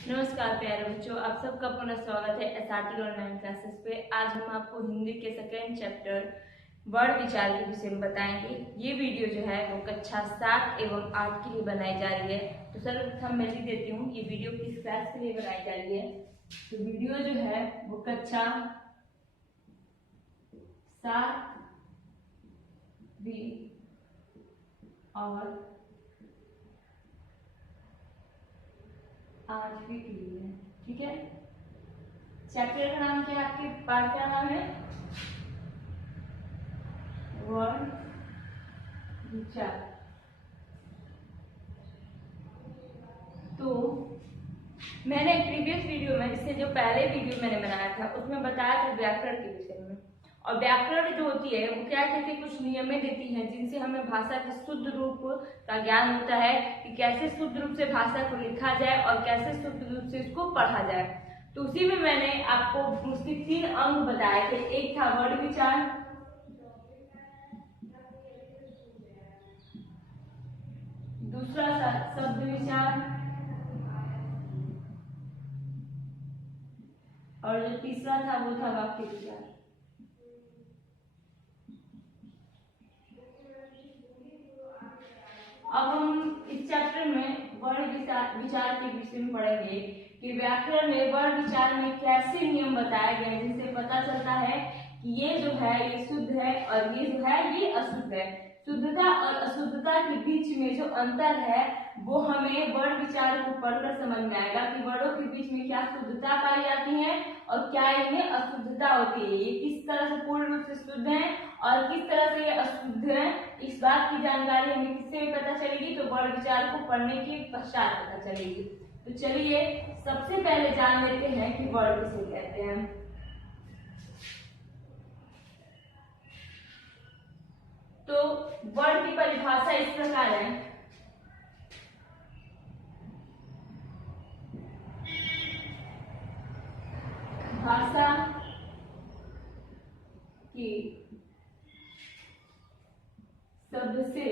नमस्कार प्यारे बच्चों, आप सबका पुनः स्वागत है एसआरटी ऑनलाइन क्लासेस पे। आज हम आपको हिंदी के सेकेंड चैप्टर वर्ड विचार के विषय में बताएंगे। ये वीडियो जो है वो कक्षा 7 एवं 8 के लिए बनाई जा रही है। तो सर्वप्रथम मैं लिख देती हूँ ये वीडियो किस क्लास के लिए बनाई जा रही है। तो वीडियो जो है वो कक्षा 7 बी और 8वीं के लिए है, ठीक है। चैप्टर का नाम क्या है? आपके पाठ का नाम है वर्ड विचार। तो मैंने प्रीवियस वीडियो में, इससे जो पहले वीडियो मैंने बनाया था उसमें बताया था व्याकरण के विषय में। और व्याकरण जो होती है वो क्या कहती है, कुछ नियमें देती हैं जिनसे हमें भाषा के शुद्ध रूप का ज्ञान होता है कि कैसे शुद्ध रूप से भाषा को लिखा जाए और कैसे शुद्ध रूप से इसको पढ़ा जाए। तो उसी में मैंने आपको उसके 3 अंग बताए थे। एक था वर्ड विचार, दूसरा था शब्द विचार और जो तीसरा था वो था वाक्य विचार। अब हम इस चैप्टर में वर्ड विचार के विषय में पढ़ेंगे कि व्याकरण में वर्ड विचार में कैसे नियम बताए गए जिनसे पता चलता है कि ये जो है ये शुद्ध है और ये जो है ये अशुद्ध है। शुद्धता और अशुद्धता के बीच में जो अंतर है वो हमें वर्ड विचार को पढ़कर समझ में आएगा कि वर्डों के बीच में क्या शुद्धता पाई जाती है और क्या इनमें अशुद्धता होती है। ये किस तरह से पूर्ण रूप से शुद्ध है और किस तरह से ये अशुद्ध है, इस बात की जानकारी हमें किससे भी पता चलेगी? तो वर्ड विचार को पढ़ने के पश्चात पता चलेगी। तो चलिए सबसे पहले जान लेते हैं कि वर्ड किसे कहते हैं। तो वर्ड की परिभाषा इस प्रकार है। भाषा की सबसे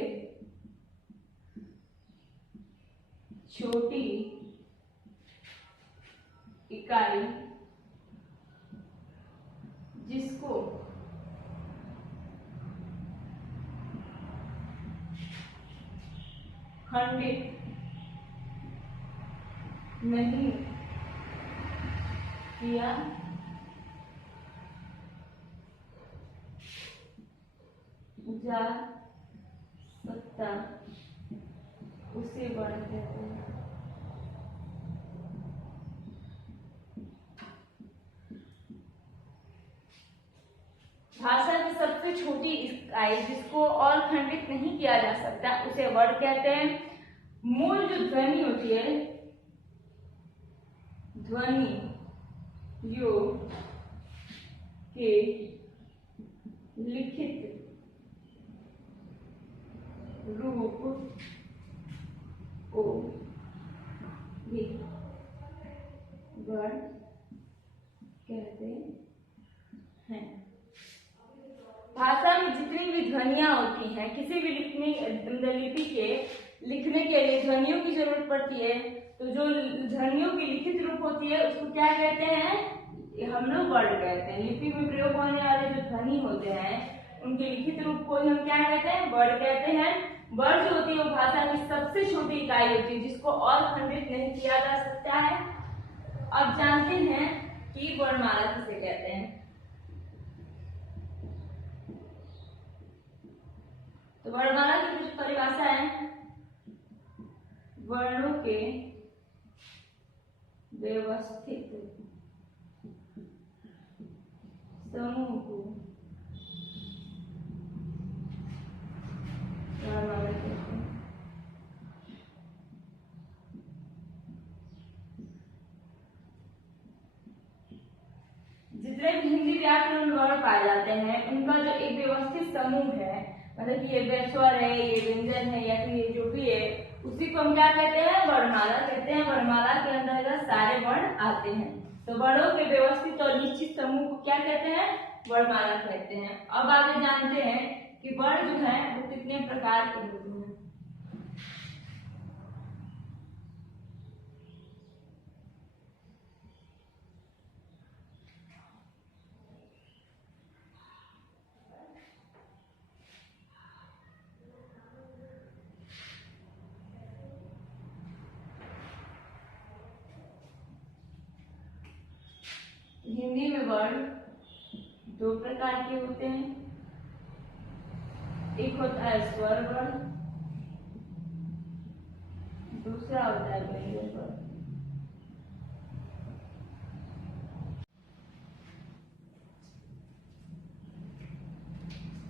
छोटी इकाई जिसको खंडित नहीं किया जा सकता उसे वर्ड कहते हैं। भाषा की सबसे छोटी इकाई जिसको और खंडित नहीं किया जा सकता उसे वर्ड कहते हैं। मूल जो ध्वनि होती है, ध्वनि योग के लिखित रूप को भी वर्ड कहते हैं। भाषा में जितनी भी ध्वनियां होती हैं, किसी भी लिपि के लिखने के लिए ध्वनियों की जरूरत पड़ती है। तो जो ध्वनियों की लिखित रूप होती है उसको क्या कहते हैं? हम लोग वर्ड कहते हैं। लिपि में प्रयोग होने वाले जो ध्वनि होते हैं उनके लिखित रूप को हम क्या कहते हैं? वर्ड कहते हैं। वर्ड जो होती है वो भाषा की सबसे छोटी इकाई होती है जिसको और खंडित नहीं किया जा सकता है। अब जानते हैं कि वर्णमाला किसे कहते हैं। तो वर्णमाला की कुछ परिभाषा है। वर्णों के व्यवस्थित समूह को वर्णमाला कहते हैं। जितने भी हिंदी व्याकरण वर्ड पाए जाते हैं उनका जो एक व्यवस्थित समूह है, मतलब कि ये स्वर है, ये व्यंजन है या फिर ये जो भी है, उसी को हम क्या कहते हैं? वर्णमाला कहते हैं। वर्णमाला के अंतर्गत सारे वर्ण आते हैं। तो वर्णों के व्यवस्थित और निश्चित समूह को क्या कहते हैं? वर्णमाला कहते हैं। अब आगे जानते हैं कि वर्ण जो है वो कितने प्रकार के होते हैं। हिंदी में वर्ण दो प्रकार के होते हैं। एक होता है स्वर वर्ण, दूसरा होता है व्यंजन वर्ण।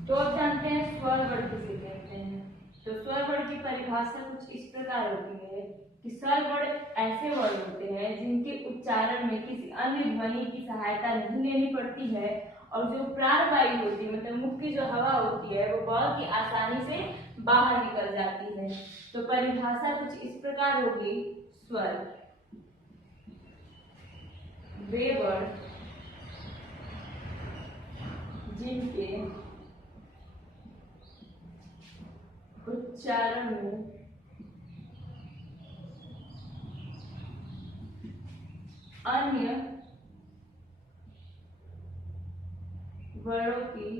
तो अब जानते हैं स्वर वर्ण किसे कहते हैं। तो स्वर वर्ण की परिभाषा कुछ इस प्रकार होती है कि स्वर वर्ण ऐसे वर्ण होते हैं जिनके उच्चारण में किसी अन्य ध्वनि की सहायता नहीं लेनी पड़ती है और जो प्राणवायु होती है, मतलब मुख की जो हवा होती है, वो बहुत ही आसानी से बाहर निकल जाती है। तो परिभाषा कुछ इस प्रकार होगी। स्वर वे वर्ण जिनके उच्चारण में अन्य वर्णों की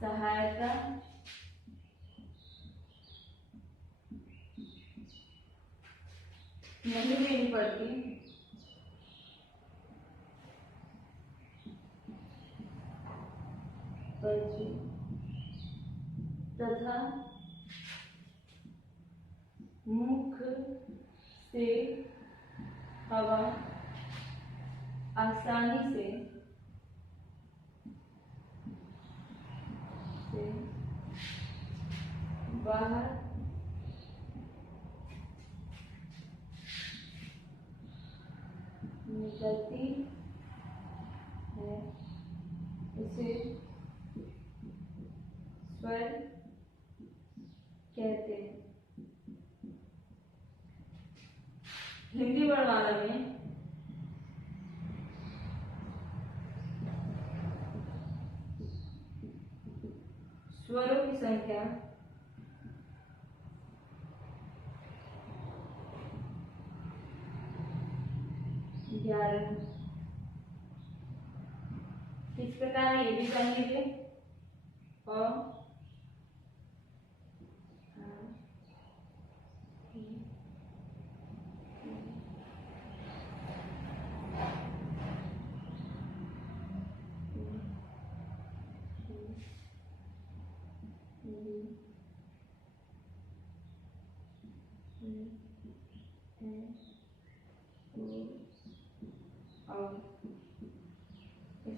सहायता नहीं लेनी पड़ती तथा मुख से हवा आसानी से बाहर निकलती है, उसे स्वर कहते हैं। हिंदी वर्णमाला में स्वरों की संख्या 11 किस प्रकार है ये भी जान लीजिए।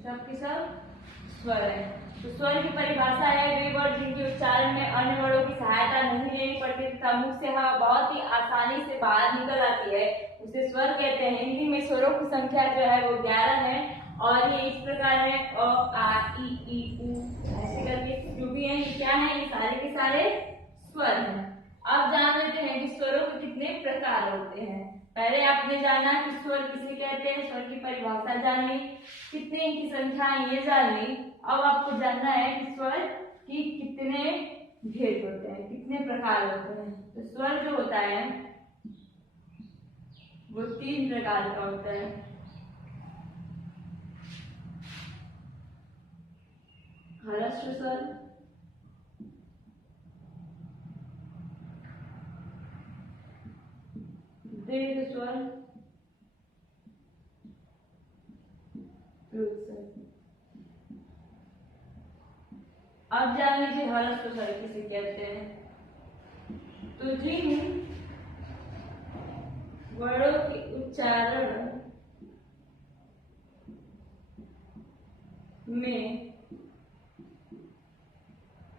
सब के सब स्वर है। तो स्वर की परिभाषा है वे वर्ड जिनके उच्चारण में अन्य वर्णों की सहायता नहीं लेनी पड़ती तथा मुख से हवा बहुत ही आसानी से बाहर निकल आती है, उसे स्वर कहते हैं। हिंदी में स्वरों की संख्या जो है वो 11 है और ये इस प्रकार है अ आ ई उ ऐसे करके जो भी है, ये क्या है, ये सारे के सारे स्वर हैं। अब जान लेते हैं कि स्वरों के कितने प्रकार होते हैं। पहले आपने जाना कि स्वर किसे कहते हैं, स्वर की परिभाषा जान ली, कितने की संख्या ये जान ली। अब आपको जानना है कि स्वर की कितने भेद होते हैं, कितने प्रकार होते हैं। तो स्वर जो होता है वो 3 प्रकार का होता है। हलस्व स्वर, दीर्घ स्वर, अब जान लीजिए हलस्व स्वर किसे कहते हैं। तो जिन वर्णों के उच्चारण में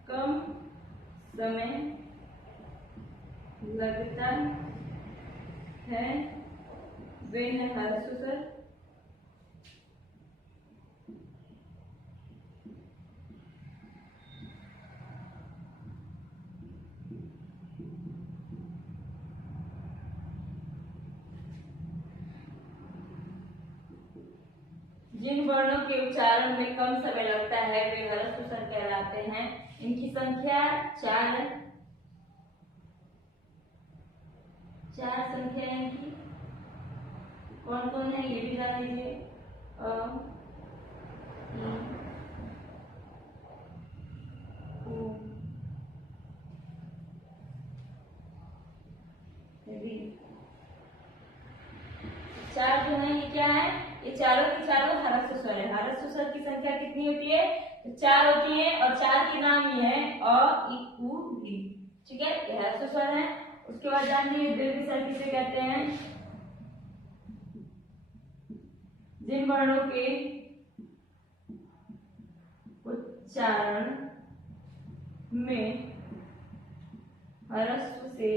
कम समय लगता है वे है हलस्व स्वर। जिन वर्णों के उच्चारण में कम समय लगता है वे हलस्व स्वर कहलाते हैं। इनकी संख्या 4 है। 4 संख्या है इनकी। कौन कौन है ये भी जान लीजिए। अ चार जो है ये क्या है, ये चारों की चारों ह्रस्व स्वर है। ह्रस्व स्वर की संख्या कितनी होती है, तो 4 होती है, और 4 के नाम ये है अ, इ, उ, इ। ठीक है, ये ह्रस्व स्वर है। उसके बाद जानिए दीर्घ स्वर किसे कहते हैं, जिन वर्णों के उच्चारण में ह्रस्व से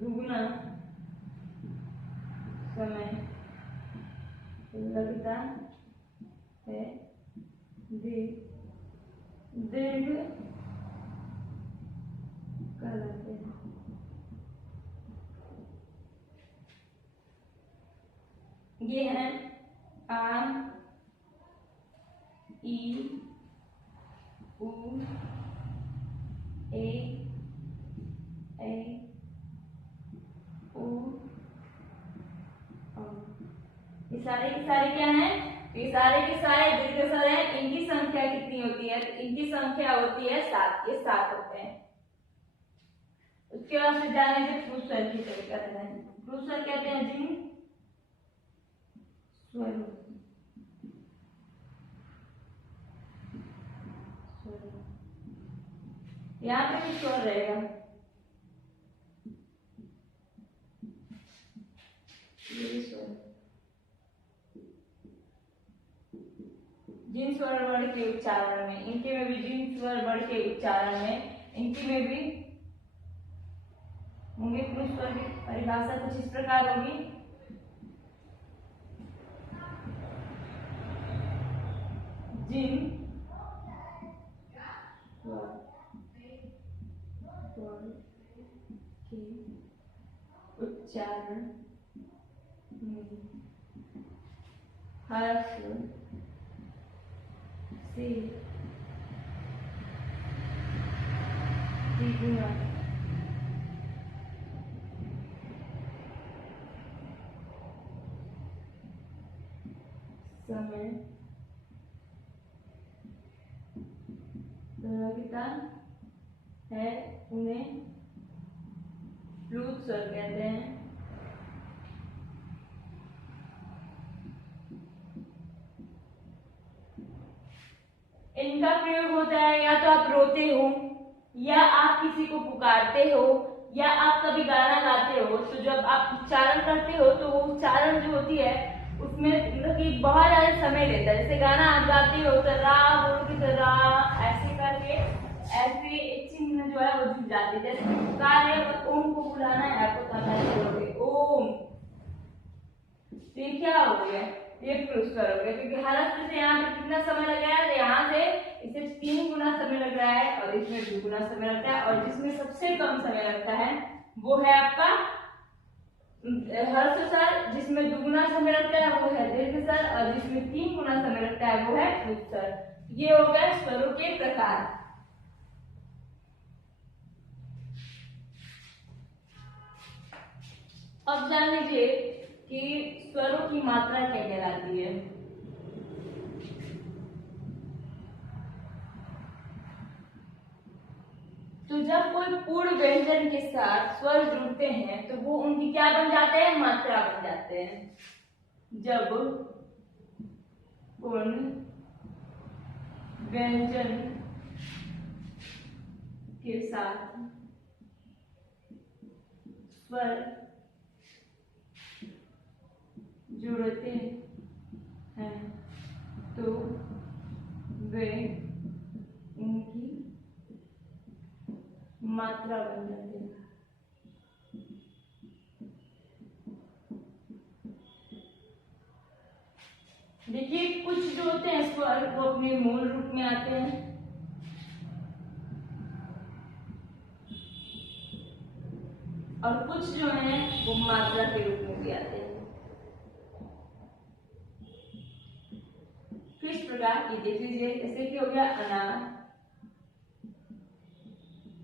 दुगुना समय लगता है, दीर्घ कहलाते हैं। ये है आ, ई, उ, ए, ओ, औ। ये सारे के सारे क्या हैं, ये सारे के सारे दीर्घ स्वर हैं। इनकी संख्या कितनी होती है, तो इनकी संख्या होती है 7। ये 7 होते हैं। उसके बाद से जाने से फ्रूट स्वर की तरह करते हैं। फ्रूट स्वर कहते हैं जिन स्वर यहाँ पे भी स्वर रहेगा, ये स्वर जिन स्वर वर्ण के उच्चारण में, इनके में भी जिन स्वर वर्ण के उच्चारण में, इनके में भी होंगे। पुरुष स्वर की परिभाषा कुछ इस प्रकार होगी, जिन के उच्चारण में ह्रस्व से द्विगुना समय लगता है, उन्हें फ्लूट स्वर कहते हैं। इनका प्रयोग होता है या तो आप रोते हो, या आप किसी को पुकारते हो, या आप कभी गाना गाते हो, तो जब आप उच्चारण करते हो तो वो उच्चारण जो होती है उसमें मतलब कि बहुत ज्यादा समय लेता है। जैसे गाना आप गाते हो तो रा बोलोगे तो रा ऐसे करके ऐसे एक चिन्ह जो है वो जुड़ जाते हैं। जैसे पुकार है और ओम को बुलाना है आपको, करना बोलोगे ओम, तो ये क्या हो गया, ये पुरुष स्वर हो गया, क्योंकि ह्रस्व से यहाँ पे कितना समय लग रहा है, यहाँ से इसे 3 गुना समय लग रहा है और इसमें 2 गुना समय लगता है, और जिसमें सबसे कम समय लगता है वो है आपका ह्रस्व स्वर, जिसमें 2 गुना समय लगता है वो है दीर्घ स्वर, और जिसमें 3 गुना समय लगता है वो है पुरुष स्वर। ये हो गया स्वरों के प्रकार। अब जान लीजिए कि स्वरों की मात्रा क्या कहलाती है। तो जब कोई पूर्ण व्यंजन के साथ स्वर जुड़ते हैं तो वो उनकी क्या बन जाते हैं, मात्रा बन जाते हैं। जब पूर्ण व्यंजन के साथ स्वर जुड़ते हैं तो वे उनकी मात्रा बन जाती है। देखिए कुछ जो होते हैं स्वर वो अपने मूल रूप में आते हैं, और कुछ जो है वो मात्रा के रूप में भी आते हैं। तो इस प्रकार की देख लीजिए, जैसे कि हो गया अनार,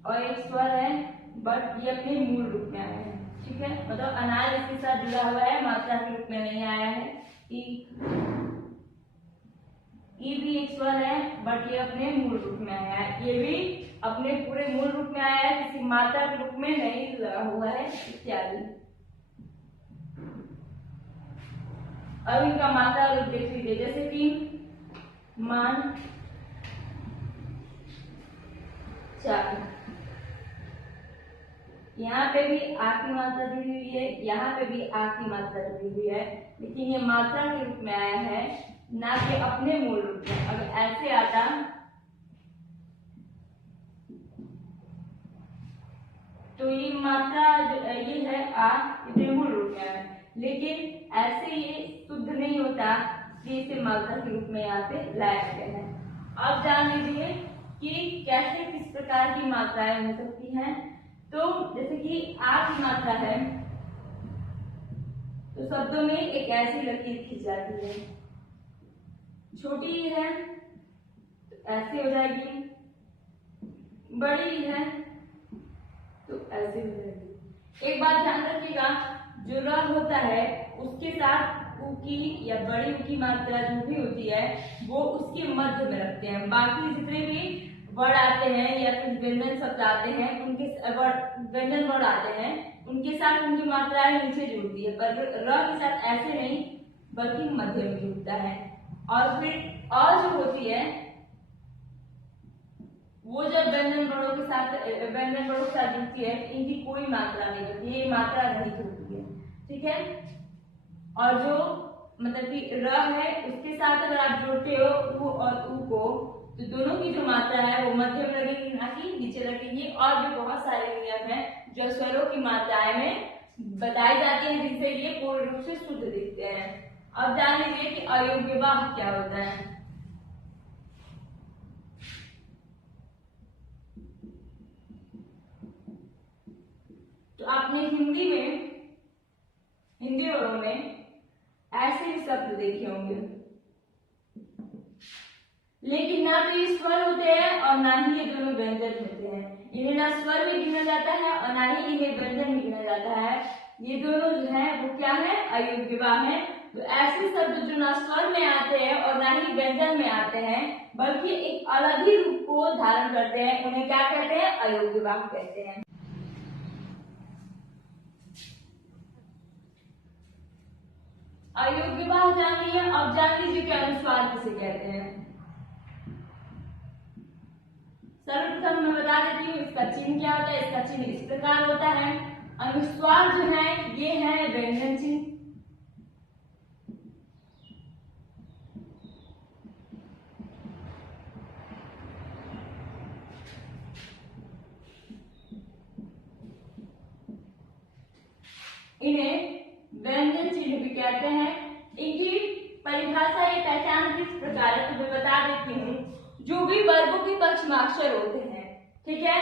और एक स्वर है बट ये अपने मूल रूप में आया है। ठीक है, मतलब अनार इसके साथ जुड़ा हुआ है, मात्रा के रूप में नहीं आया है। ई भी एक स्वर है बट ये अपने मूल रूप में आया है, ये भी अपने पूरे मूल रूप में आया है, किसी मात्रा के रूप में नहीं लगा हुआ है, इत्यादि। अब इनका मात्रा रूप देख लीजिए, जैसे कि मान 4, यहाँ पे भी आ की मात्रा दी हुई है, यहाँ पे भी आ की मात्रा दी हुई है, लेकिन ये मात्रा के रूप में आया है, ना कि अपने मूल रूप में। अगर ऐसे आता तो ये मात्रा ये है आ, ये मूल रूप में आया, लेकिन ऐसे ये शुद्ध नहीं होता, कि इसे मात्रा के रूप में यहाँ पे लाया गया है। अब जान लीजिए कि कैसे किस प्रकार की मात्राएं हो सकती हैं। तो जैसे कि आ की मात्रा है, तो शब्दों में एक ऐसी लकीर खींच जाती है, छोटी है तो ऐसे हो जाएगी, बड़ी है तो ऐसे हो जाएगी। एक बात ध्यान रखिएगा, जो र होता है उसके साथ उ की या बड़ी उ की मात्रा जो भी होती है वो उसके मध्य में रखते हैं। बाकी जितने भी वर्ड आते हैं या फिर व्यंजन शब्द आते हैं, उनके व्यंजन वर्ड आते हैं, उनके साथ उनकी मात्राएं नीचे जुड़ती है, पर र के साथ ऐसे नहीं बल्कि मध्य में जुड़ता है। और फिर जो होती है वो जब व्यंजन वर्णों के साथ जुड़ती है, इनकी कोई मात्रा नहीं होती, ये मात्रा नहीं होती है, ठीक है। और जो मतलब कि र है उसके साथ अगर आप जोड़ते हो उ और उ को, तो दोनों की जो मात्रा है वो मध्य में लगेगी, ना कि नीचे लगेगी। और भी बहुत सारे नियम हैं जो स्वरों की मात्राएं में बताई जाती हैं, जिससे ये पूर्ण रूप से शुद्ध दिखते हैं। अब जान लीजिए कि अयोग्य वाह क्या होता है। तो आपने हिंदी वर्णों में ऐसे ही शब्द देखे होंगे, लेकिन ना तो ये स्वर होते हैं और ना ही ये दोनों व्यंजन होते हैं। इन्हें ना स्वर में गिना जाता है और ना ही इन्हें व्यंजन में गिना जाता है। ये दोनों जो है वो क्या है, अयोग्यवाह है। तो ऐसे शब्द जो ना स्वर में आते हैं और ना ही व्यंजन में आते हैं, बल्कि एक अलग ही रूप को धारण करते हैं, उन्हें क्या कहते हैं, अयोग्यवाह कहते हैं। अयोग्यवाह जान लिया, अब जान लीजिए कि अनुस्वार किसे कहते हैं। सर्वप्रथम मैं बता देती हूँ इसका चिन्ह क्या होता है। इसका चिन्ह इस प्रकार होता है। अनुस्वार जो है ये है व्यंजन चिन्ह, इन्हें व्यंजन चिन्ह भी कहते हैं। इनकी परिभाषा या पहचान किस प्रकार है तो मैं बता देती हूँ। जो भी वर्गों के पक्षमाक्षर होते हैं, ठीक है,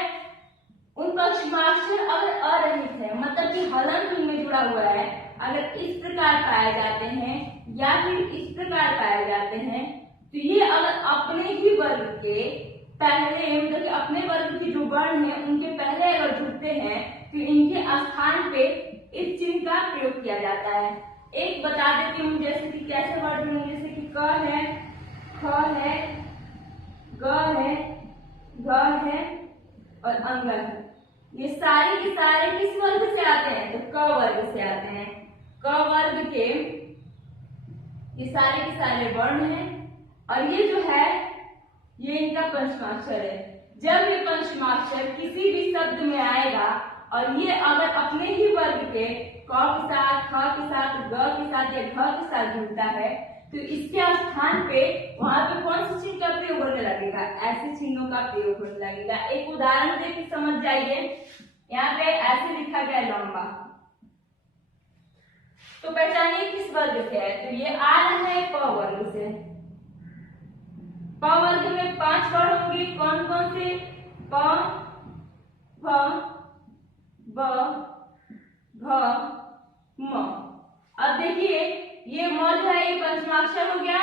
उन पक्षमाक्षर अगर अरहित है, मतलब कि हलंत उनमें जुड़ा हुआ है, अगर इस प्रकार पाए जाते हैं या फिर इस प्रकार पाए जाते हैं, तो ये अगर अपने ही वर्ग के पहले, मतलब अपने वर्ग के जो वर्ण है उनके पहले अगर जुड़ते हैं, तो इनके स्थान पे इस चिन्ह का प्रयोग किया जाता है। एक बता देती हूँ, जैसे कि कैसे वर्ड जुड़ेंगे, जैसे कि क है, ख है, ग है, घ है और अंग है। ये सारे के सारे किस वर्ग से आते हैं, तो क वर्ग से आते हैं। क वर्ग के ये सारे के सारे वर्ण हैं और ये जो है ये इनका पंचमाक्षर है। जब ये पंचमाक्षर किसी भी शब्द में आएगा और ये अगर अपने ही वर्ग के क के साथ, ख के साथ, ग के साथ या घ के साथ जुड़ता है, तो इसके स्थान पे वहां पे कौन सी चिन्ह का प्रयोग होने लगेगा, ऐसे चिन्हों का प्रयोग होने लगेगा। एक उदाहरण देकर समझ जाइए। यहाँ पे ऐसे लिखा गया लंबा, तो पहचानिए किस वर्ग से है, तो ये आ रहा है प वर्ग से। प वर्ग में 5 वर्ण होंगे, कौन कौन से, प, फ, ब, भ, म। अब देखिए ये म जो है ये पंचमाक्षर हो गया।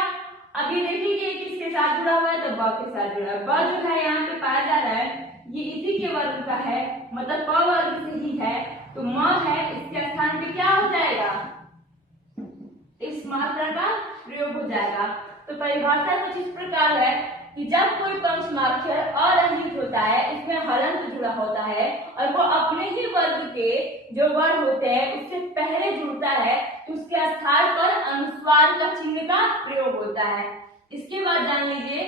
अब ये देखिए कि किसके साथ जुड़ा हुआ है, तो ब के साथ जुड़ा है। ब जो है यहाँ पे पाया जा रहा है ये इसी के वर्ग का है, मतलब प वर्ग से ही है, तो म है, इसके स्थान पे क्या हो जाएगा, इस मात्रा का प्रयोग हो जाएगा। तो परिभाषा कुछ इस प्रकार है कि जब कोई पंचमाक्षर अरहित होता है, इसमें हलंत जुड़ा होता है और वो अपने ही वर्ग के जो वर्ण होते हैं उससे पहले जुड़ता है तो उसके स्थान पर अनुस्वार का चिन्ह का प्रयोग होता है। इसके बाद जान लीजिए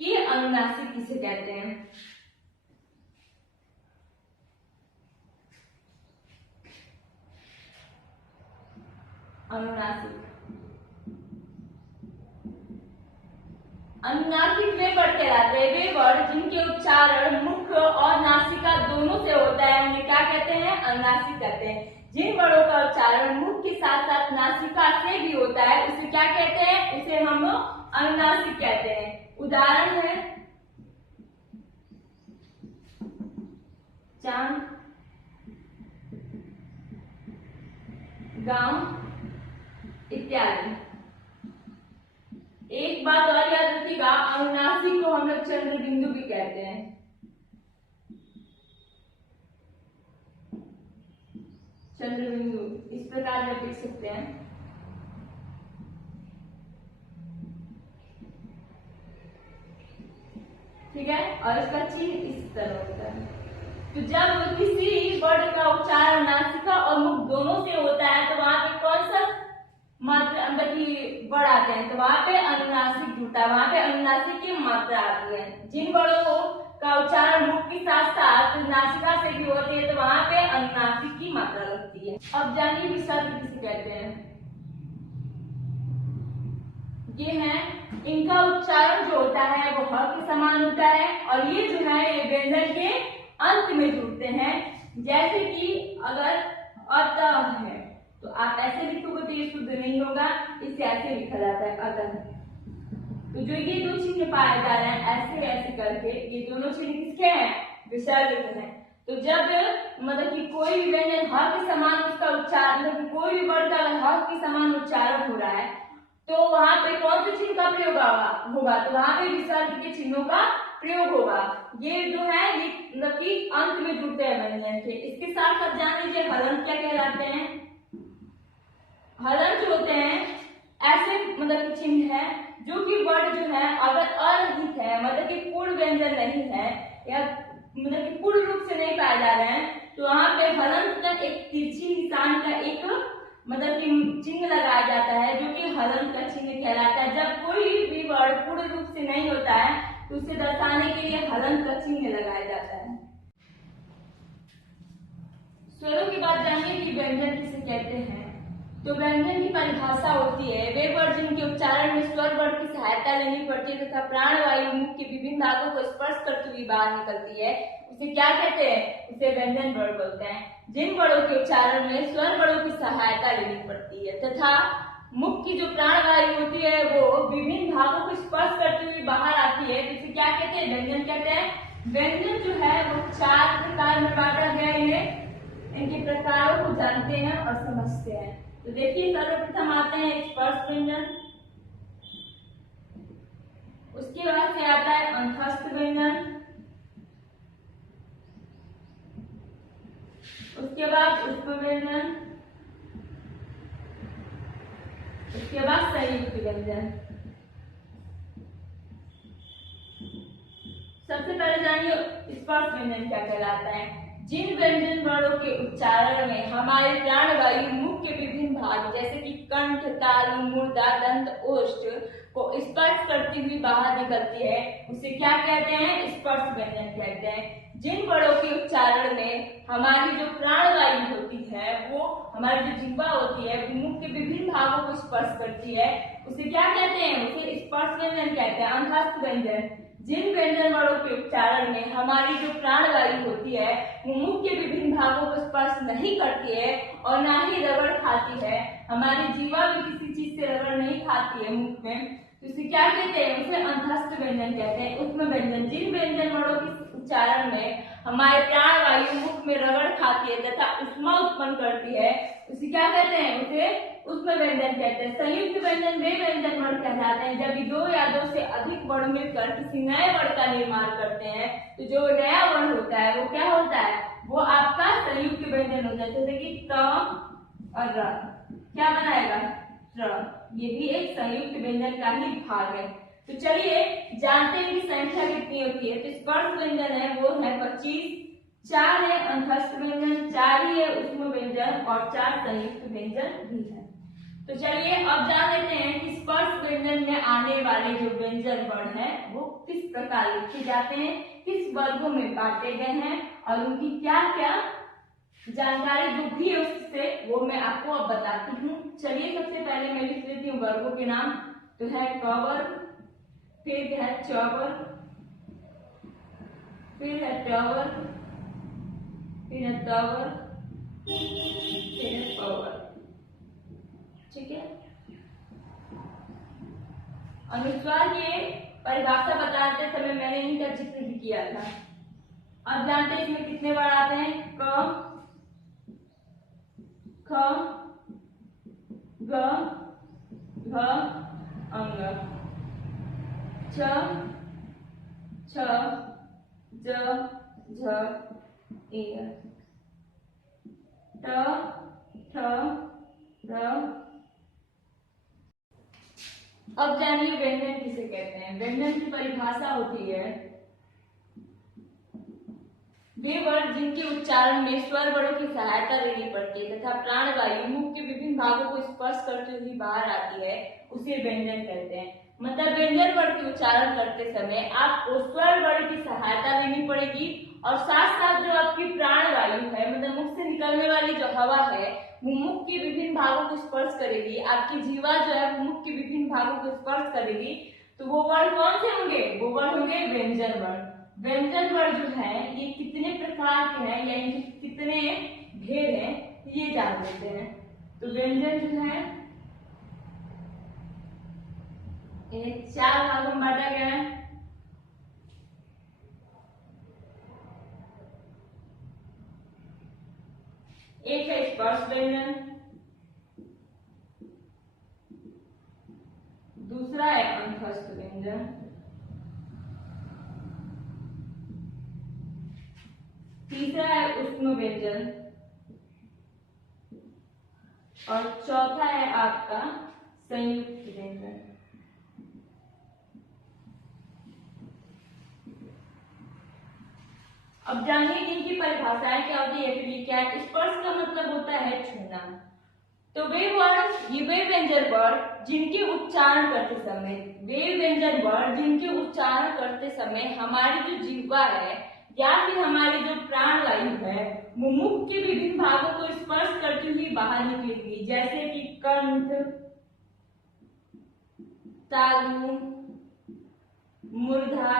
कि अनुनासिक किसे कहते हैं। अनुनासिक अनुनासिक वे वर्ड कहलाते हैं, वे वर्ड जिनके उच्चारण मुख और नासिका दोनों से होता है उन्हें क्या कहते हैं? अनुनासिक कहते हैं। जिन वर्णों का उच्चारण मुख के साथ साथ नासिका से भी होता है उसे क्या कहते हैं? उसे हम अनुनासिक कहते हैं। उदाहरण है चांद, गांव इत्यादि। एक बात और याद रखिएगा, अनुनासिक को हम लोग चंद्र बिंदु भी कहते हैं। चंद्र बिंदु इस प्रकार से लिख सकते हैं। ठीक है, और इसका चिन्ह इस तरह होता है। तो जब किसी वर्ड का उच्चारण नासिका और मुख दोनों से होता है तो वहां पे कौन सा मात्रा वर्ड आते हैं? तो वहां पे अनुनासिक जुड़ता है, वहां पे अनुनासिक की मात्रा आती है। जिन वर्णों का उच्चारण मुख के साथ साथ नासिका से भी होती है तो वहां पे अनुनासिक की मात्रा लगती है। अब जानिए विसर्ग किसे कहते हैं। ये है, इनका उच्चारण जो होता है वो ह के समान होता है और ये जो है ये व्यंजन के अंत में जुड़ते हैं। जैसे कि अगर अतः है तो आप ऐसे लिखोगे तो ये शुद्ध नहीं होगा, इसे ऐसे लिखा जाता है अतः। तो जो ये दो चिन्ह पाए जा रहे हैं ऐसे ऐसे करके, ये दोनों चिन्ह किसके हैं? विसर्ग के हैं। तो जब कि कोई भी व्यंजन ह के समान उसका उच्चारण, कोई भी वर्ड का ह के समान उच्चारण हो रहा है तो वहां पे कौन से चिन्ह का प्रयोग होगा? तो वहां पे विसर्ग के चिन्हों का प्रयोग होगा। ये जो है ये कि अंत में जुड़ते हैं व्यंजन के। इसके साथ साथ जान लीजिए हलंत क्या कहलाते हैं। हलंत जो होते हैं ऐसे चिन्ह है जो कि वर्ड जो है अगर अरहित है, कि पूर्ण व्यंजन नहीं है या कि पूर्ण रूप से नहीं पाए जा रहे हैं तो वहां पे हलंत का एक तिरछी निशान का एक कि चिन्ह लगाया जाता है जो कि हलंत का चिन्ह कहलाता है। जब कोई भी वर्ड पूर्ण रूप से नहीं होता है तो उसे दर्शाने के लिए हलंत का चिन्ह लगाया जाता है। स्वरों की बात जानिए कि व्यंजन किसे कहते हैं। तो व्यंजन की परिभाषा होती है वे वर्ड जिनके उच्चारण में स्वर वर्ड की सहायता लेनी पड़ती है तथा प्राणवायु मुख के विभिन्न भागों को स्पर्श करती हुई बाहर निकलती है, उसे क्या कहते हैं? उसे व्यंजन वर्ड बोलते हैं। जिन वर्णों के उच्चारण में स्वर वर्णों की सहायता लेनी पड़ती है तथा मुख की जो प्राणवायु होती है वो विभिन्न भागों को स्पर्श करती हुई बाहर आती है, जिसे क्या कहते हैं? व्यंजन कहते हैं। व्यंजन जो है वो 4 प्रकार में बांटा गया है। इनके प्रकारों को जानते हैं और समझते हैं। तो देखिए सर्वप्रथम आते हैं स्पर्श व्यंजन, उसके बाद से आता है अंतस्थ व्यंजन, उसके बाद उपस्थ व्यंजन, उसके बाद संयुक्त व्यंजन। सबसे पहले जानिए स्पर्श व्यंजन क्या कहलाता है। जिन व्यंजन वर्णों के उच्चारण में हमारे प्राणवायु मुख के विभिन्न भाग जैसे कि कंठ, तालु, मूर्धा, दंत, ओष्ठ को स्पर्श करती हुई बाहर निकलती है उसे क्या कहते हैं? स्पर्श व्यंजन कहते हैं। जिन वर्णों के उच्चारण में हमारी जो प्राणवायु होती है वो हमारी जो जिह्वा होती है वो मुख के विभिन्न भागों को स्पर्श करती है उसे क्या कहते हैं? उसे स्पर्श व्यंजन कहते हैं। अंतस्थ व्यंजन, जिन व्यंजन वर्णों के उच्चारण में हमारी जो प्राणवायु होती है वो मुख के विभिन्न भागों को स्पर्श नहीं करती है और ना ही रगड़ खाती है, हमारी जीवा भी किसी चीज से रगड़ नहीं खाती है मुख में, तो इसे क्या कहते हैं? उसे अंतस्थ व्यंजन कहते हैं। उपस्थ व्यंजन, जिन व्यंजन वर्णों के उच्चारण में हमारे प्राणवायु मुख में रगड़ खाती है तथा उष्मा उत्पन्न करती है उसे क्या कहते हैं? उसे उपस्थ व्यंजन कहते हैं। संयुक्त व्यंजन वे व्यंजन वर्ण कहलाते हैं जब 2 या 2 से अधिक वर्ण मिलकर किसी नए वर्ण का निर्माण करते हैं तो जो नया वर्ण होता है वो क्या होता है? वो आपका संयुक्त व्यंजन होता है। जैसे कि त और र क्या बनाएगा? र। ये भी एक संयुक्त व्यंजन का ही भाग है। तो चलिए जानते हैं कि संख्या कितनी होती है। तो स्पर्श व्यंजन है वो है 25, 4 है अंतस्थ व्यंजन, 4 ही है ऊष्म व्यंजन और 4 संयुक्त व्यंजन भी है। तो चलिए अब जान लेते हैं कि स्पर्श व्यंजन में आने वाले जो व्यंजन वर्ण है वो किस प्रकार लिखे जाते हैं, किस वर्गों में बांटे गए हैं और उनकी क्या क्या जानकारी जो भी है उससे वो मैं आपको अब बताती हूँ। चलिए सबसे पहले मैं लिख लेती हूँ वर्गों के नाम। तो है क वर्ग, फिर है च वर्ग, फिर है ट वर्ग, फिर है त वर्ग, फिर है प वर्ग। ठीक है, अनुस्वार की परिभाषा बताते समय मैंने इनका जिक्र भी किया था। अब जानते हैं इसमें कितने वर्ड आते हैं। क, ख, ग, घ, अंग, च, छ, ज, झ, इ, ट, ठ, र। अब जानिए व्यंजन किसे कहते हैं। व्यंजन की परिभाषा होती है वे वर्ड जिनके उच्चारण में स्वर वर्णों की सहायता लेनी पड़ती है तथा प्राणवायु मुख के विभिन्न भागों को स्पर्श करते हुए बाहर आती है, उसे व्यंजन कहते हैं। मतलब व्यंजन वर्ड के उच्चारण करते समय आपको स्वर वर्ण की सहायता लेनी पड़ेगी और साथ साथ जो आपकी प्राणवायु है मतलब मुख से निकलने वाली जो हवा है वो मुख के विभिन्न भागों को स्पर्श करेगी। आपकी जीवा जो है वो मुख के विभिन्न भागों को स्पर्श करेगी। तो वो वर्ण कौन से होंगे, वो वर्ण होंगे व्यंजन वर्ण। व्यंजन वर्ण जो है ये कितने प्रकार के हैं या इनके कितने भेद हैं ये जान लेते हैं। तो व्यंजन जो है इन्हें 4 भागों में बांटा गया है। एक है स्पर्श व्यंजन, दूसरा है अंतस्थ व्यंजन, तीसरा है ऊष्म व्यंजन और चौथा है आपका संयुक्त व्यंजन। अब जानिए कि इनकी परिभाषाएं क्या होती है। फिर क्या है, स्पर्श का मतलब होता है छूना। तो वे वर्ड ये वे व्यंजन वर्ड जिनके उच्चारण करते समय हमारी जो जिह्वा है या फिर हमारी जो प्राणवायु है वो मुख के विभिन्न भागों को स्पर्श करती हुई बाहर निकलेगी। जैसे कि कंठ, तालु, मूर्धा,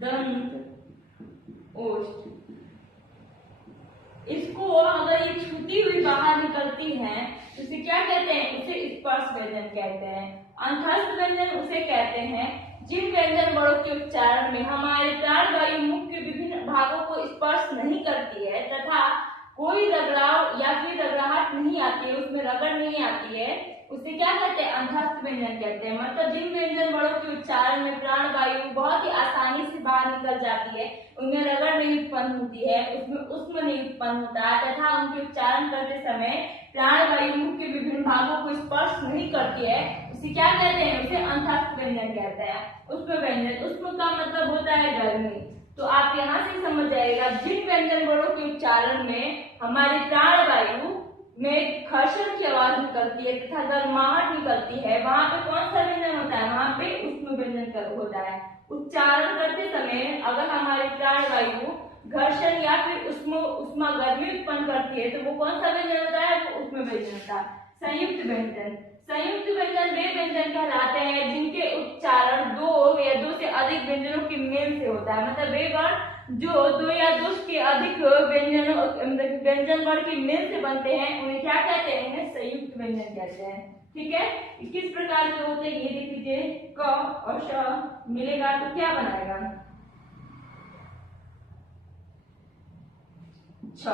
दंत, ओष्ठ। इसको अगर ये छूती हुई बाहर निकलती है तो इसे क्या कहते हैं, उसे स्पर्श व्यंजन कहते हैं। अंतस्थ व्यंजन उसे कहते हैं जिन व्यंजन वर्णों के उच्चारण में हमारे प्राणवायु मुख के विभिन्न भागों को स्पर्श नहीं करती है तथा कोई रगड़ाव या फिर रगड़ाहट नहीं आती है, उसमें रगड़ नहीं आती है, उसे क्या कहते हैं, अंतस्थ व्यंजन कहते हैं। मतलब जिन व्यंजन वर्णों के उच्चारण में प्राणवायु बहुत ही आसानी से बाहर निकल जाती है, उनमें रगड़ नहीं उत्पन्न होती है, उसमें ऊष्म नहीं उत्पन्न होता है तथा उनके उच्चारण करते समय प्राणवायु मुख के विभिन्न भागों को स्पर्श नहीं करती है, उसे क्या कहते हैं, उसे अंतस्थ व्यंजन कहते हैं। ऊष्म व्यंजन, ऊष्म का मतलब होता है गर्मी। तो आप यहाँ से समझ जाएगा जिन व्यंजन वर्णों के उच्चारण में हमारी प्राणवायु में घर्षण की आवाज निकलती है तथा गर्माहट निकलती है, वहां पे कौन सा व्यंजन होता है, वहां पे ऊष्म व्यंजन होता है। उच्चारण करते समय अगर हमारी प्राणवायु घर्षण या फिर उष्मा गर्मी उत्पन्न करती है तो वो कौन सा व्यंजन होता है, वो ऊष्म व्यंजन होता है। संयुक्त व्यंजन, संयुक्त व्यंजन वे व्यंजन कहलाते हैं जिनके उच्चारण 2 या 2 से अधिक व्यंजनों के मेल से होता है। मतलब वे वर्ण जो 2 या 2 के अधिक व्यंजन वर्ण के मेल से बनते हैं उन्हें क्या कहते हैं, इन्हें संयुक्त व्यंजन कहते हैं। ठीक है, किस प्रकार के होते हैं ये देख लीजिए। क और श मिलेगा तो क्या बनाएगा, छ।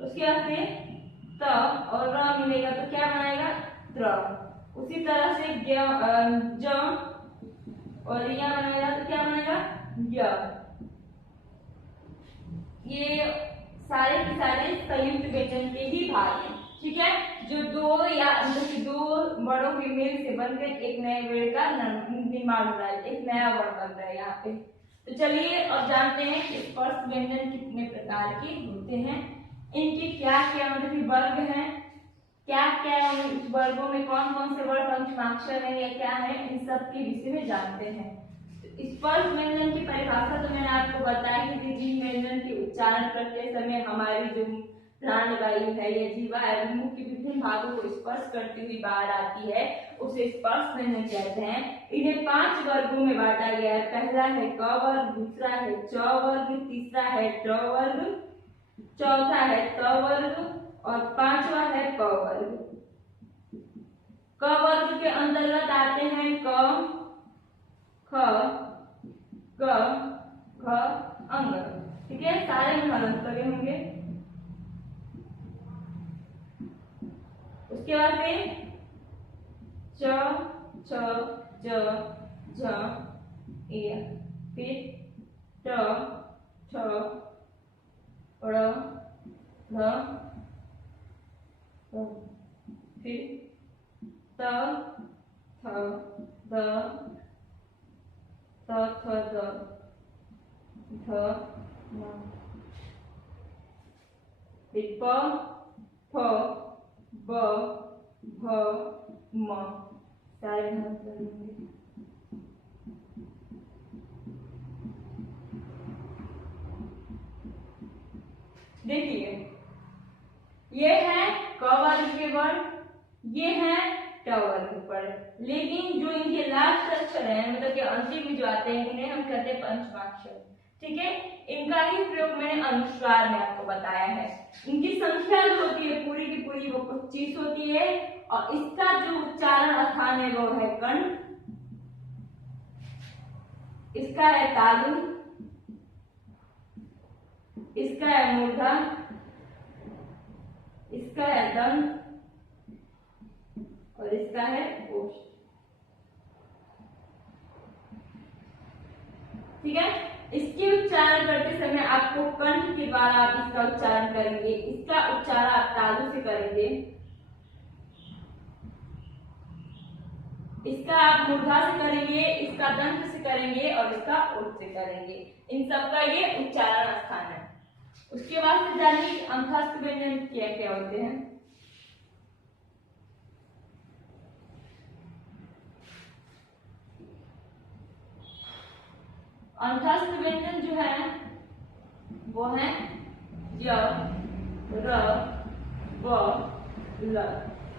उसके बाद से त और र मिलेगा तो क्या बनाएगा, द्र। उसी तरह से ज और या बनाएगा तो क्या बनेगा, य। ये सारे के सारे संयुक्त व्यंजन के ही भाग हैं। ठीक है, जो 2 या 2 वर्णों के मेल से बनकर एक नए वर्ड का निर्माण हो रहा है, एक नया वर्ण बन रहा है यहाँ पे। तो चलिए अब जानते हैं कि स्पर्श व्यंजन कितने प्रकार के होते हैं, इनके क्या क्या मतलब वर्ग हैं, क्या क्या इस वर्गों में कौन कौन से वर्ग पंचमाक्षर है या क्या है, इन सब के विषय में जानते हैं। तो स्पर्श व्यंजन की परिभाषा तो मैंने आपको बताई ही थी। जिन व्यंजन के उच्चारण करते समय हमारी जो प्राणवायु है या जीवा है मुंह के विभिन्न भागों को स्पर्श करती हुई बाहर आती है, उसे स्पर्श व्यंजन कहते हैं। इन्हें 5 वर्गों में बांटा गया है। पहला है क वर्ग, दूसरा है च वर्ग, तीसरा है ट वर्ग, चौथा है त वर्ग और पांचवा है प वर्ग। क वर्ग के अंतर्गत आते हैं क, ख, ग, घ, अंग। ठीक है, सारे में हलंत लगे होंगे। उसके बाद फिर च, छ, ज, झ, य, फिर ट, ठ, ड़, ढ, फिर त, थ, द, त, थ, द, ध, न, फिर प, फ, ब, भ, म, सारे हलंत लगेंगे। देखिए ये है क वर्ग के वर्ण, ये है ट वर्ग के वर्ण, लेकिन जो इनके लास्ट अक्षर हैं मतलब कि अंतिम में जो आते हैं इन्हें हम कहते हैं पंचमाक्षर। ठीक है, इनका ही प्रयोग मैंने अनुस्वार में आपको बताया है। इनकी संख्या जो होती है पूरी की पूरी वो 25 होती है और इसका जो उच्चारण स्थान है वो है कंठ, इसका है तालु, इसका है मूर्धा, इसका है दंत और इसका है ओष्ठ। ठीक है, इसके उच्चारण करते समय आपको कंठ के द्वारा आप इसका उच्चारण करेंगे। इसका उच्चारण आप तालु से करेंगे, इसका आप मूर्धा से करेंगे, इसका दंत से करेंगे और इसका ओष्ठ से करेंगे। इन सबका ये उच्चारण स्थान है। उसके बाद से जानिए अंतस्थ व्यंजन क्या क्या होते हैं। अंतस्थ व्यंजन जो है वो है य, र, व, ल।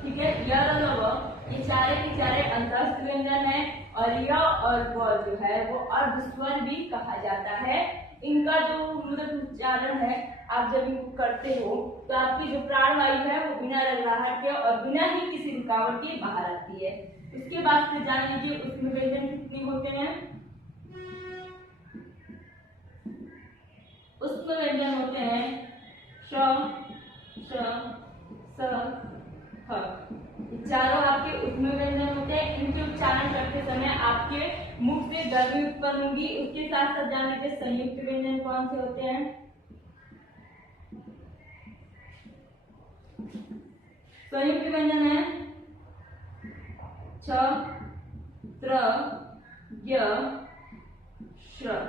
ठीक है, य, र, ल, व ये सारे के सारे अंतस्थ व्यंजन है और य और व जो है वो अर्धस्वर भी कहा जाता है। इनका जो मतलब उच्चारण है आप जब इनको करते हो तो आपकी जो प्राणवायु है वो बिना रगड़ाहट के और बिना ही किसी रुकावट के बाहर आती है। इसके बाद से जान लीजिए उसमें व्यंजन कितने होते हैं। उसमें व्यंजन होते हैं श, श, स, ह। चारों आपके उसमें व्यंजन होते हैं। इनके उच्चारण करते समय आपके मुख से गर्मी उत्पन्न होगी। उसके साथ साथ जान लीजिए संयुक्त व्यंजन कौन से होते हैं। संयुक्त व्यंजन है छ, त्र, य, श्र।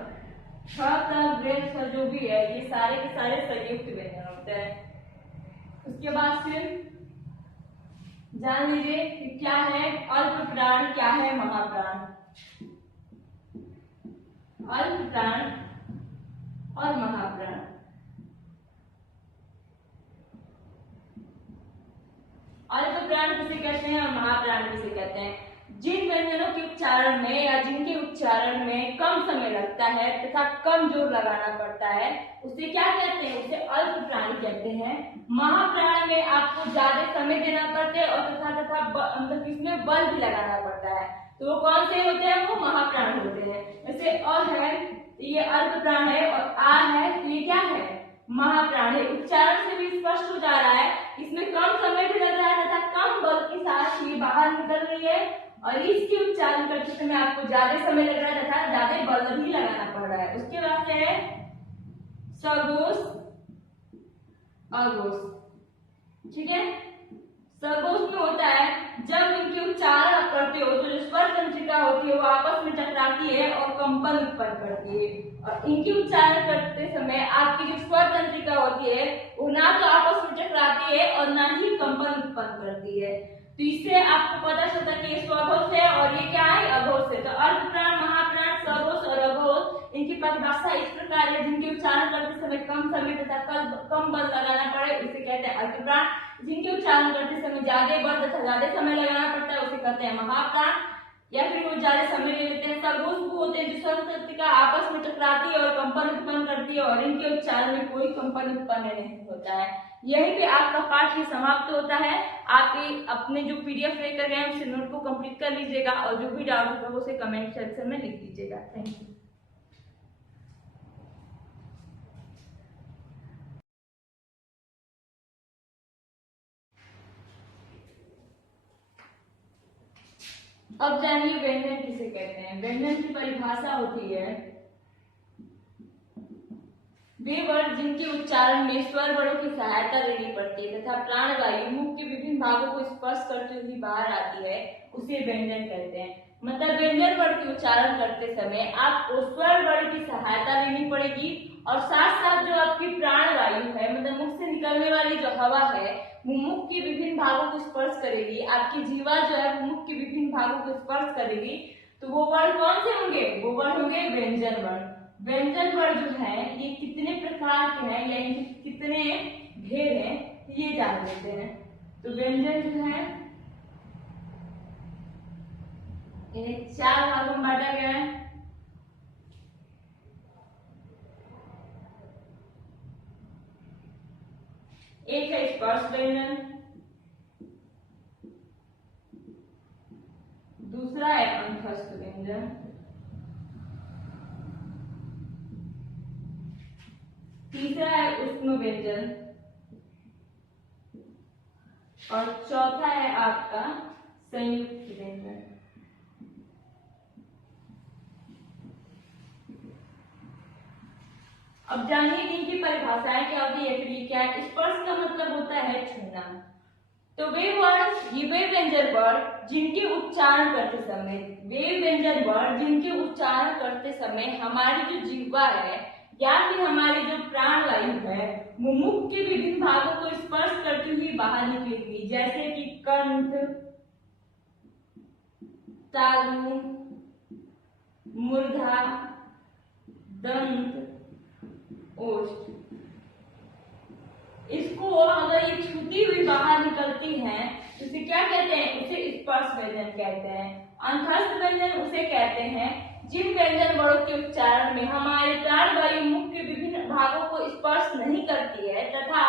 छ, त्र, ग्रे, श जो भी है ये सारे के सारे संयुक्त व्यंजन होते हैं। उसके बाद फिर जान लीजिए कि क्या है अल्प प्राण, क्या है महाप्राण। अल्प प्राण और महाप्राण। अल्प प्राण किसे कहते हैं और महाप्राण किसे कहते हैं। जिन व्यंजनों के उच्चारण में या जिनके उच्चारण में कम समय लगता है तथा कम जोर लगाना पड़ता है उसे क्या कहते हैं, उसे अल्प प्राण कहते हैं। महाप्राण में आपको ज्यादा समय देना पड़ता है और तथा इसमें बल भी लगाना पड़ता है। तो वो कौन से होते हैं, वो महाप्राण होते हैं। जैसे अ है ये अल्प प्राण है और आ है तो ये क्या है, महाप्राण है। उच्चारण से भी स्पष्ट हो जा रहा है इसमें कम समय भी लग रहा है तथा कम बल के साथ ये बाहर निकल रही है और इसके उच्चारण करते समय आपको ज्यादा समय लग रहा है तथा ज्यादा बल भी लगाना पड़ रहा है। उसके बाद क्या है सगोष, अघोष। ठीक है, सगोष में होता है जब इनके उच्चारण आप करते हो तो जो स्वर तंत्रिका होती है वो आपस में टकराती है और कंपन उत्पन्न करती है। और इनकी उच्चारण करते समय आपकी जो स्वर तंत्रिका होती है वो ना तो आपस में टकराती है और ना ही कंपन उत्पन्न करती है। तो इससे आपको पता चलता है कि ये स्वघोष है और ये क्या है, अघोष है। तो अल्पप्राण, महाप्राण, सघोष और अघोष इनकी परिभाषा इस प्रकार है, जिनके उच्चारण करते समय कम समय तथा कम बल लगाना पड़े उसे कहते हैं अल्पप्राण। जिनके उच्चारण करते समय ज्यादा बल तथा ज्यादा समय लगाना पड़ता है उसे कहते हैं महाप्राण, या फिर वो ज्यादा समय ले लेते हैं। सघोष वो होते हैं जो स्वर तंत्रिका आपस में टकराती है और कंपन उत्पन्न करती है और इनके उच्चारण में कोई कंपन उत्पन्न नहीं होता है। यहीं पे आपका पाठ ही समाप्त होता है। आप अपने जो पीडीएफ लेकर गए उसे नोट को कंप्लीट कर लीजिएगा और जो भी डाउट होगा उसे कमेंट सेक्शन में लिख दीजिएगा। Thank you. अब जानिए व्यंजन किसे कहते हैं। व्यंजन की परिभाषा होती है वे वर्ड जिनके उच्चारण में स्वर बड़ों की सहायता लेनी पड़ती है तथा प्राणवायु मुख के विभिन्न भागों को स्पर्श करते हुए बाहर आती है उसे व्यंजन कहते हैं। मतलब व्यंजन वर्ड के उच्चारण करते समय आपको स्वर वर्ड की सहायता लेनी पड़ेगी और साथ साथ जो आपकी प्राणवायु है, मतलब मुख से निकलने वाली जो हवा है वो मुख के विभिन्न भागों को स्पर्श करेगी। आपकी जीवा जो है वो मुख के विभिन्न भागों को स्पर्श करेगी। तो वो वर्ड कौन से होंगे, वो वर्ड होंगे व्यंजन वर्ड। व्यंजन वर्ड जो है ये कितने प्रकार के हैं या इनके कितने भेद हैं ये जान लेते हैं। तो व्यंजन जो है इन्हें 4 भागों में बांटा गया है। एक है स्पर्श व्यंजन, दूसरा है अंतस्थ व्यंजन, तीसरा है ऊष्म व्यंजन और चौथा है आपका संयुक्त व्यंजन। अब जानिए इनकी परिभाषाएं क्या होती है, फिर ये क्या है। स्पर्श का मतलब होता है छूना। तो वे वर्ड, ये वे व्यंजन वर्ड जिनके उच्चारण करते समय, वे व्यंजन वर्ड जिनके उच्चारण करते समय हमारी जो जिह्वा है या फिर हमारी जो प्राणवायु है वो मुख के विभिन्न भागों को स्पर्श करती हुई बाहर निकलेगी, जैसे कि कंठ, तालु, मूर्धा, दंत, ओष्ठ। इसको अगर ये छूती हुई बाहर निकलती है तो उसे क्या कहते हैं, उसे स्पर्श व्यंजन कहते हैं। अंतस्थ व्यंजन उसे कहते हैं जिन व्यंजन वर्णों के उच्चारण में हमारे प्राणवायु मुख के विभिन्न भागों को स्पर्श नहीं करती है तथा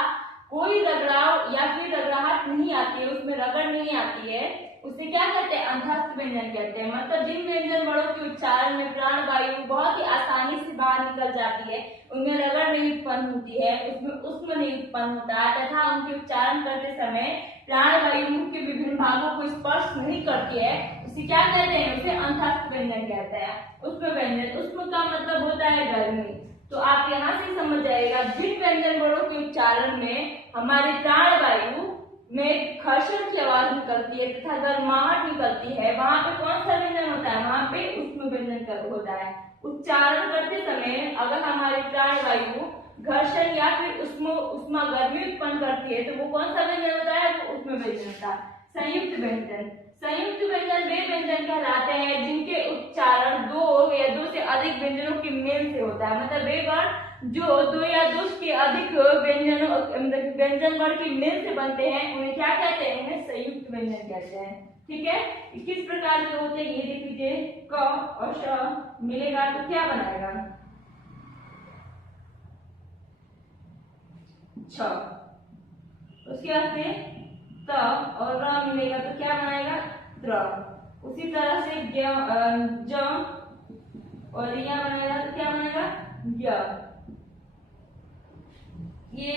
कोई रगड़ाव या फिर रगड़ाहट नहीं आती है, उसमें रगड़ नहीं आती है, उसे क्या कहते हैं, अंतस्थ व्यंजन कहते हैं। मतलब जिन व्यंजन वर्णों के उच्चारण में प्राणवायु बहुत ही आसानी से बाहर निकल जाती है, उनमें रगड़ नहीं उत्पन्न होती है, उसमें ऊष्म नहीं उत्पन्न होता है तथा उनके उच्चारण करते समय प्राणवायु मुख के विभिन्न भागों को स्पर्श नहीं करती है, उसे क्या कहते हैं, उसे अंतस्थ व्यंजन कहते हैं। ऊष्म व्यंजन, ऊष्म का मतलब होता है गर्मी। तो आप यहाँ से समझ जाएगा जिन व्यंजन वर्णों के उच्चारण में हमारी प्राणवायु में घर्षण की आवाज निकलती है तथा गर्माहट निकलती है, वहां पे कौन सा व्यंजन होता है, वहां पे ऊष्म व्यंजन होता है। उच्चारण करते समय अगर हमारी प्राणवायु घर्षण या फिर उष्मा गर्मी उत्पन्न करती है तो वो कौन सा व्यंजन होता है, वो ऊष्म व्यंजन होता है। संयुक्त व्यंजन, संयुक्त व्यंजन वे व्यंजन कहलाते हैं जिनके उच्चारण दो या दो से अधिक व्यंजनों के मेल से होता है। मतलब वे वर्ण जो दो या दो के अधिक व्यंजन वर्ण के मेल से बनते हैं उन्हें क्या कहते हैं, उन्हें संयुक्त व्यंजन कहते हैं। ठीक है, किस प्रकार के होते हैं ये देख लीजिए। क और श मिलेगा तो क्या बनाएगा, छ। उसके बाद से त और र मिलेगा तो क्या बनाएगा, द्र। उसी तरह से ज और या बनेगा तो क्या बनेगा, य। ये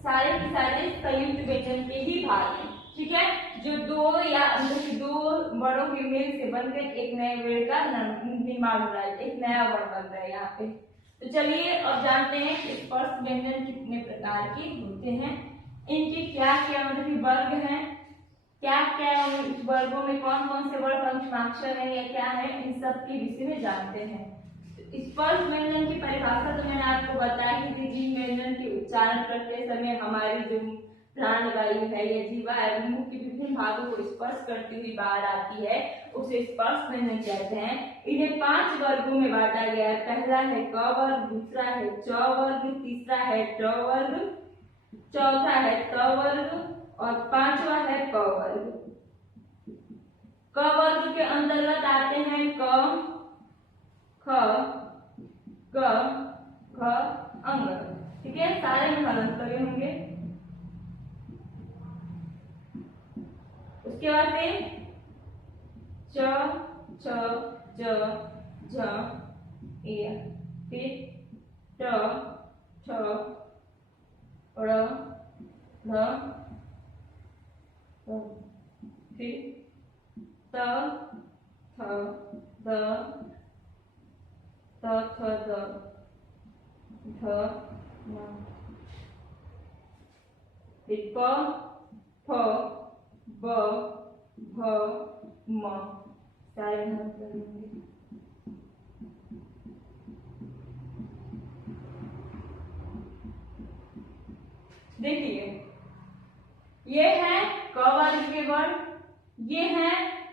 सारे के सारे संयुक्त व्यंजन के ही भाग हैं। ठीक है, जो दो या दो वर्णों के मेल से बनकर एक नए वर्ण का निर्माण हो रहा है, एक नया वर्ण बन रहा है यहाँ पे। तो चलिए अब जानते हैं कि स्पर्श व्यंजन कितने प्रकार के होते हैं, इनके क्या क्या मतलब वर्ग हैं, क्या क्या इस वर्गों में कौन कौन से वर्ग पंचमाक्षर है या क्या है, इन सब के विषय में जानते हैं। तो स्पर्श व्यंजन की परिभाषा तो मैंने आपको बताई ही थी। जिन व्यंजन के उच्चारण करते समय हमारी जो प्राणवायु है या जीवा है मुंह के विभिन्न भागों को स्पर्श करती हुई बाहर आती है, उसे स्पर्श व्यंजन कहते हैं। इन्हें 5 वर्गों में बांटा गया है। पहला है क वर्ग, दूसरा है च वर्ग, तीसरा है ट वर्ग, चौथा है त वर्ग और पांचवा है प वर्ग। क वर्ग के अंतर्गत आते हैं क, ख, ग, घ, अंग। ठीक है, सारे में हलन करे होंगे। उसके बाद से च, छ, ज, झ, य, फिर ट, ठ, ड़, ढ, फिर त, थ, द, त, थ, द, ध, न, फिर प, फ, ब, भ, म। सारे हल करेंगे। देखिए, ये है क वर्ग के वर्ण, ये है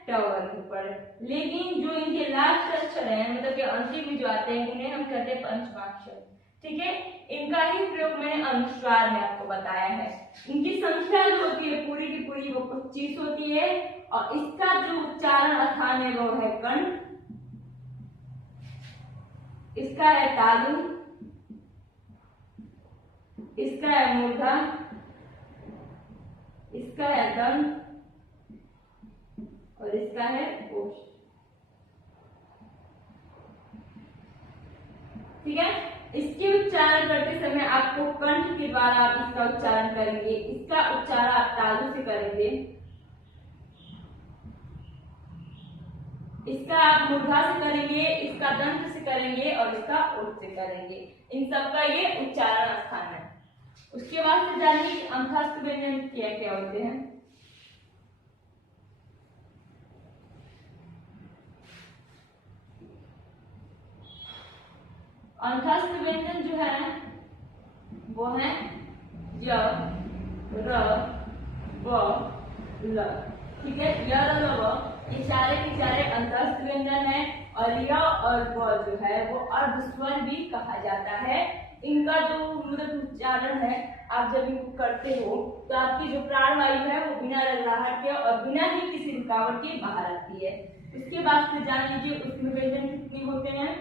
ट वर्ग के वर्ण, लेकिन जो इनके लास्ट अक्षर है मतलब कि अंतिम में जो आते हैं उन्हें हम कहते हैं पंचमाक्षर। ठीक है, इनका ही प्रयोग मैंने अनुस्वार में आपको बताया है। इनकी संख्या जो होती है पूरी की पूरी वो 25 होती है और इसका जो उच्चारण स्थान है वो है कंठ, इसका है तालु, इसका है मूर्धा, इसका है दंत और इसका है ओष्ठ। ठीक है, इसके उच्चारण करते समय आपको कंठ के द्वारा आप इसका उच्चारण करेंगे। इसका उच्चारण आप तालु से करेंगे, इसका आप मूर्धा से करेंगे, इसका दंत से करेंगे और इसका ओष्ठ से करेंगे। इन सबका ये उच्चारण स्थान है। उसके बाद से जानिए कि अंतस्थ व्यंजन क्या क्या होते हैं। अंतस्थ व्यंजन जो है वो है य, र, व, ल। ठीक है, य, र, व ये सारे के सारे अंतस्थ व्यंजन है और य और व जो है वो अर्धस्वर भी कहा जाता है। इनका जो मतलब उच्चारण है आप जब इनको करते हो तो आपकी जो प्राणवायु है वो बिना रगड़ाहट के और बिना ही किसी रुकावट के बाहर आती है। इसके बाद से जान लीजिए उसमें व्यंजन कितने होते हैं।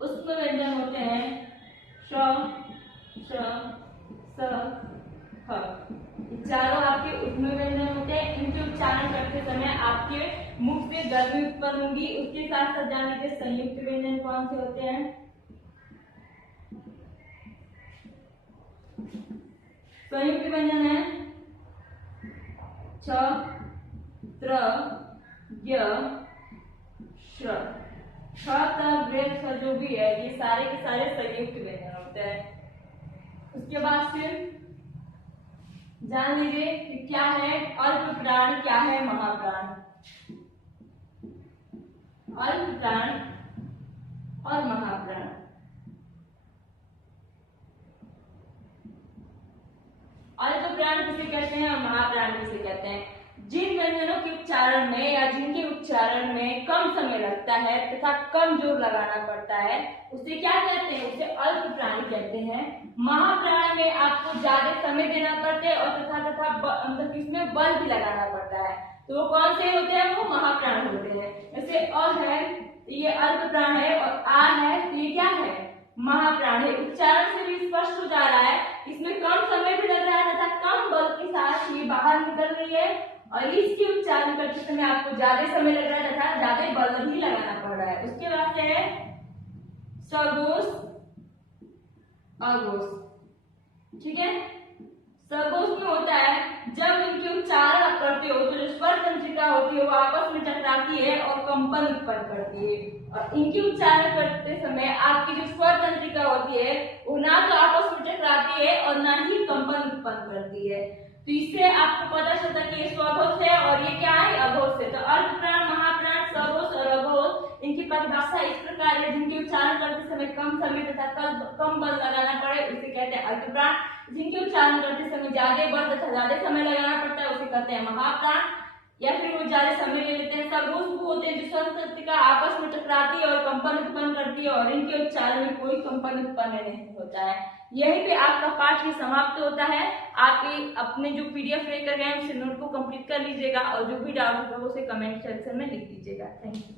उसमें व्यंजन होते हैं श, श, स, ह। चारों आपके उसमें व्यंजन होते हैं। इनके उच्चारण करते समय आपके मुख से गर्मी उत्पन्न होगी। उसके साथ साथ जान लीजिए संयुक्त व्यंजन कौन से होते हैं। संयुक्त व्यंजन है छ, त्र, य, श। छ, त्र, जो भी है ये सारे के सारे संयुक्त व्यंजन होते हैं। उसके बाद फिर जान लीजिए कि क्या है अल्प प्राण, क्या है महाप्राण। अल्प प्राण और महाप्राण। अल्प प्राण किसे कहते हैं और महाप्राण किसे कहते हैं। जिन व्यंजनों के उच्चारण में या जिनके उच्चारण में कम समय लगता है तथा कम जोर लगाना पड़ता है उसे क्या कहते हैं, उसे अल्प प्राण कहते हैं। महाप्राण में आपको ज्यादा समय देना पड़ता है और तथा मतलब इसमें बल भी लगाना पड़ता है, तो वो कौन से होते हैं, वो महाप्राण होते हैं। जैसे अ है ये अल्प प्राण है और आ है तो ये क्या है, महाप्राण है। उच्चारण से भी स्पष्ट हो जा रहा है, इसमें कम समय भी लग रहा है तथा कम बल के साथ ये बाहर निकल रही है और इसके उच्चारण करते समय आपको ज्यादा समय लग रहा है तथा ज्यादा बल भी लगाना पड़ रहा है। उसके बाद से है सघोष, अघोष। ठीक है, सघोष में होता है जब इनके उच्चारण आप करते हो तो जो स्वर तंत्रिका होती है वो आपस में टकराती है और कंपन उत्पन्न करती है। और इनके उच्चारण करते समय आपकी जो स्वर तंत्रिका होती है वो ना तो आपस में टकराती है और ना ही कंपन उत्पन्न करती है। तो इससे आपको पता चलता है कि ये स्वघोष है और ये क्या है, अघोष है। तो अल्प प्राण, महाप्राण, सघोष उच्चारण करते समय कम समय तथा कम बल लगाना पड़े उसे कहते हैं अल्पप्राण। जिनके उच्चारण करते समय ज्यादा बल तथा ज्यादा समय लगाना पड़ता है उसे कहते हैं महाप्राण। या फिर वो ज्यादा समय ले लेते हैं। सब वो समूह होते हैं जो स्वरतंत्रिका आपस में टकराती है और कंपन उत्पन्न करती है और इनके उच्चारण में कोई कंपन उत्पन्न नहीं होता है। यहीं पे आपका पाठ ही समाप्त होता है। आप अपने जो पीडीएफ लेकर गए उसे नोट को कंप्लीट कर लीजिएगा और जो भी डाउट होगा उसे कमेंट सेक्शन में लिख दीजिएगा। Thank you.